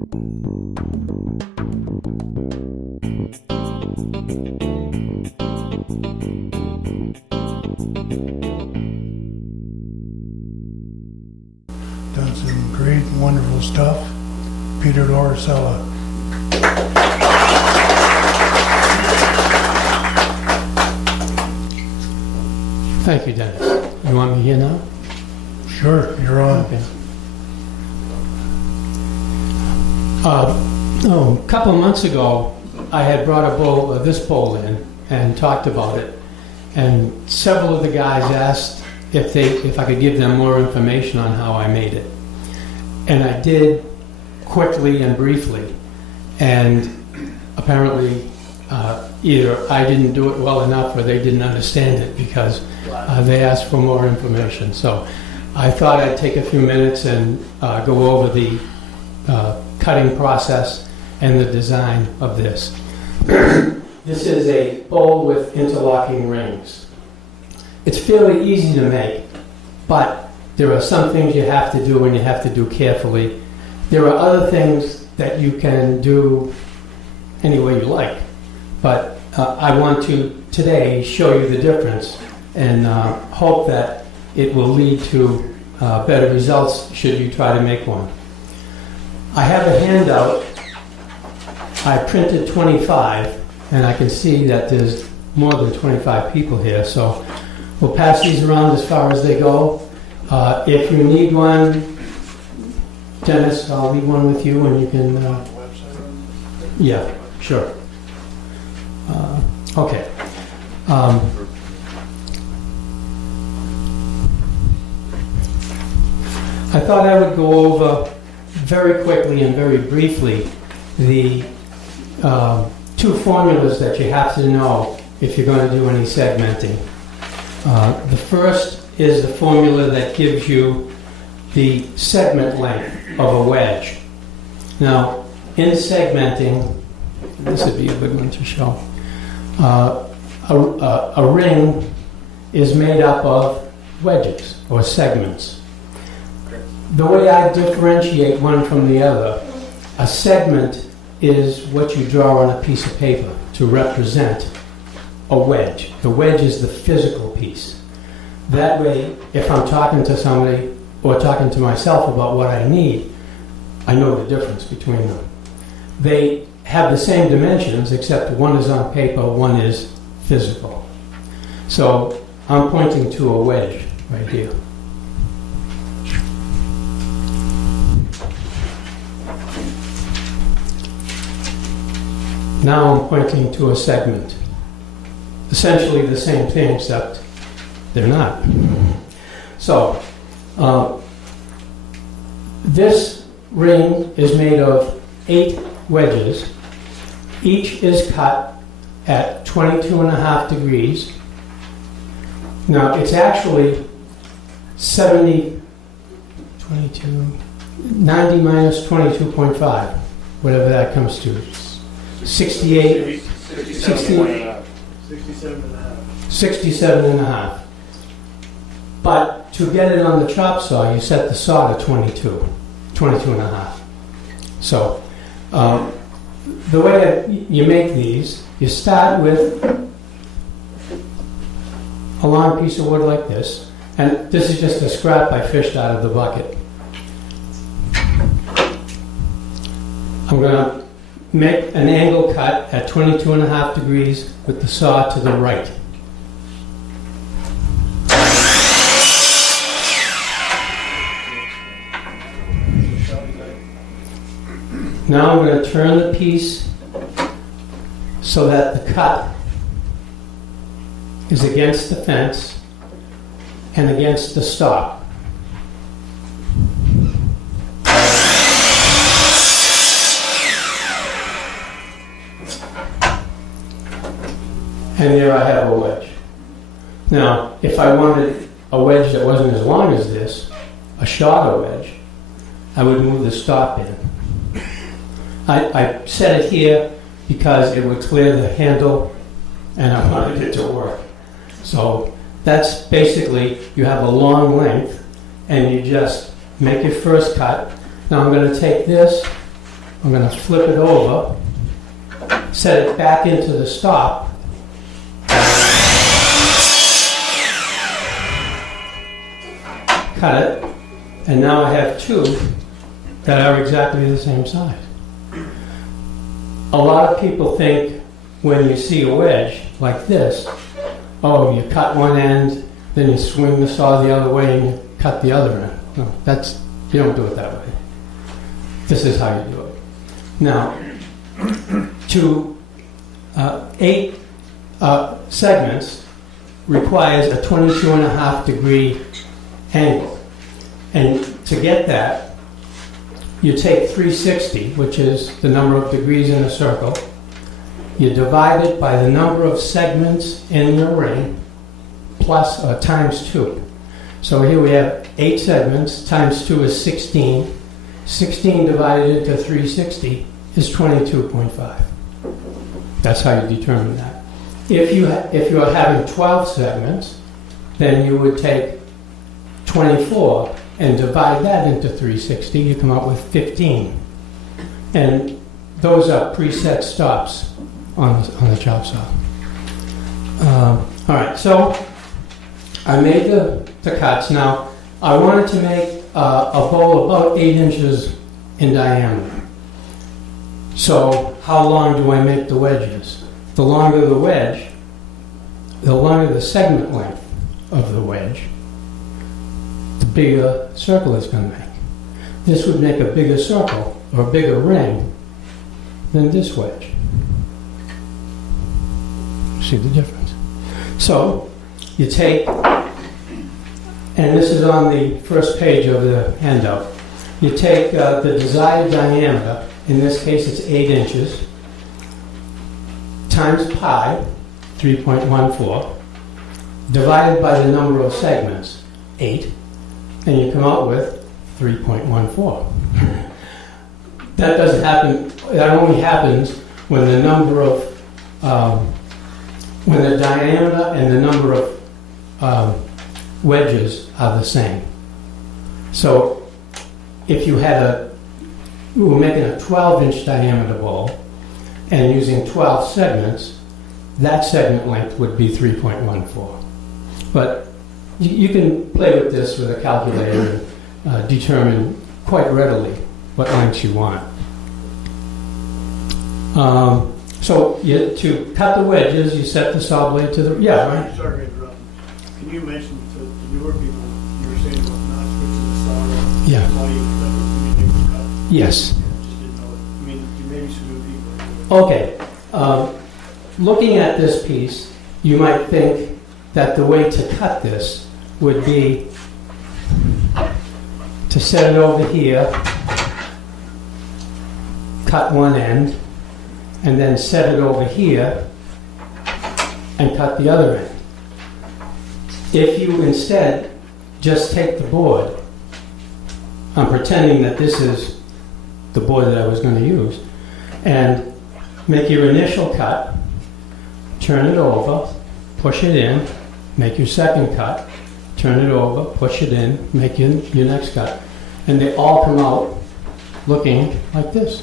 Done some great, wonderful stuff. Peter Lauricella. Thank you, Dennis. You want me here now? Sure, you're on. Okay. A couple of months ago, I had brought this bowl in and talked about it, and several of the guys asked if I could give them more information on how I made it, and I did quickly and briefly, and apparently either I didn't do it well enough or they didn't understand it because they asked for more information. So I thought I'd take a few minutes and go over the cutting process and the design of this. This is a bowl with interlocking rings. It's fairly easy to make, but there are some things you have to do and you have to do carefully. There are other things that you can do any way you like, but I want to today show you the difference and hope that it will lead to better results should you try to make one. I have a handout. I printed 25, and I can see that there's more than 25 people here, so we'll pass these around as far as they go. If you need one, Dennis, I'll leave one with you and you can... yeah, sure. Okay. I thought I would go over very quickly and very briefly the two formulas that you have to know if you're going to do any segmenting. The first is the formula that gives you the segment length of a wedge. Now, in segmenting, this would be a good one to show. A ring is made up of wedges or segments. The way I differentiate one from the other, a segment is what you draw on a piece of paper to represent a wedge. The wedge is the physical piece. That way, if I'm talking to somebody or talking to myself about what I need, I know the difference between them. They have the same dimensions, except one is on paper, one is physical. So I'm pointing to a wedge right here. Now I'm pointing to a segment. Essentially the same thing, except they're not. So this ring is made of 8 wedges. Each is cut at 22.5 degrees. Now it's actually 90 minus 22.5, whatever that comes to. 67 and a half. But to get it on the chop saw, you set the saw to 22 and a half. So the way that you make these, you start with a long piece of wood like this, and this is just a scrap I fished out of the bucket. I'm going to make an angle cut at 22.5 degrees with the saw to the right. Now I'm going to turn the piece so that the cut is against the fence and against the stalk. And there I have a wedge. Now, if I wanted a wedge that wasn't as long as this, a shorter wedge, I would move the stop in. I set it here because it would clear the handle and I wanted it to work. So that's basically, you have a long length and you just make your first cut. Now I'm going to take this I'm going to flip it over, set it back into the stop, cut it, and now I have two that are exactly the same size. A lot of people think when you see a wedge like this, oh, you cut one end, then you swing the saw the other way and you cut the other end. No, you don't do it that way. This is how you do it. Now, to 8 segments requires a 22.5 degree angle. And to get that, you take 360, which is the number of degrees in a circle, you divide it by the number of segments in your ring, plus times 2. So here we have 8 segments, times 2 is 16. 16 divided into 360 is 22.5. That's how you determine that. If you are having 12 segments, then you would take 24 and divide that into 360, you come up with 15. And those are preset stops on the chop saw. All right, so I made the cuts. Now, I wanted to make a bowl about 8 inches in diameter. So how long do I make the wedges? The longer the wedge, the longer the segment length of the wedge, the bigger circle it's going to make. This would make a bigger circle or a bigger ring than this wedge. See the difference? So you take, and this is on the first page of the handout, you take the desired diameter, in this case it's 8 inches, times pi, 3.14, divided by the number of segments, 8, and you come out with 3.14. That doesn't happen, that only happens when the number of, when the diameter and the number of wedges are the same. So if you had we were making a 12-inch diameter bowl and using 12 segments, that segment length would be 3.14. But you can play with this with a calculator and determine quite readily what lengths you want. So to cut the wedges, you set the saw blade to the, right? Sorry to interrupt. Can you mention to the newer people, you were saying about not switching the saw around? Yeah. Why you cut it when you make the cut? Yes. Just didn't know it. I mean, you maybe some new people. Okay. Looking at this piece, you might think that the way to cut this would be to set it over here, cut one end, and then set it over here and cut the other end. If you instead just take the board, I'm pretending that this is the board that I was going to use, and make your initial cut, turn it over, push it in, make your second cut, turn it over, push it in, make your next cut, and they all come out looking like this.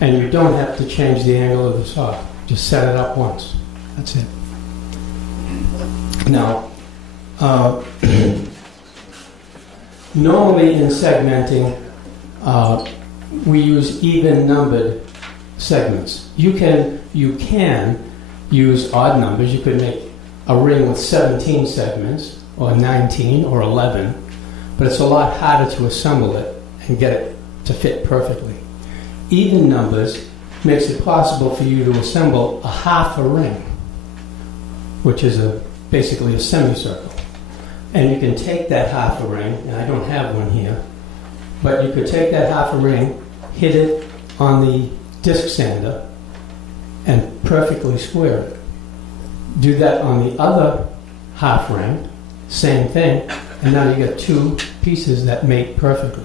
And you don't have to change the angle of the saw. Just set it up once. That's it. Now, normally in segmenting, we use even numbered segments. You can use odd numbers. You could make a ring with 17 segments, or 19, or 11, but it's a lot harder to assemble it and get it to fit perfectly. Even numbers makes it possible for you to assemble a half a ring, which is basically a semicircle. And you can take that half a ring, and I don't have one here, but you could take that half a ring, hit it on the disc sander, and perfectly square it. Do that on the other half ring, same thing, and now you get two pieces that mate perfectly.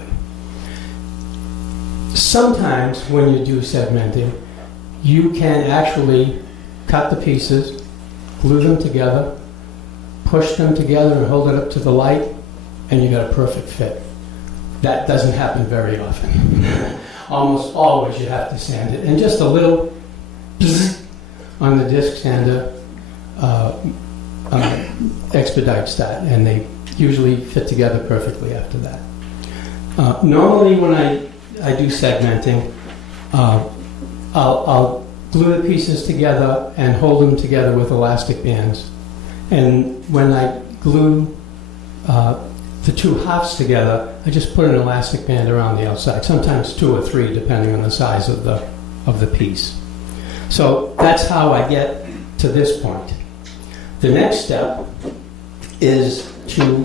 Sometimes when you do segmenting, you can actually cut the pieces, glue them together, push them together and hold it up to the light, and you got a perfect fit. That doesn't happen very often. almost always you have to sand it. And just a little bzz on the disc sander expedites that, and they usually fit together perfectly after that. Normally when I do segmenting, I'll glue the pieces together and hold them together with elastic bands. And when I glue the two halves together, I just put an elastic band around the outside, sometimes 2 or 3 depending on the size of the piece. So that's how I get to this point. The next step is to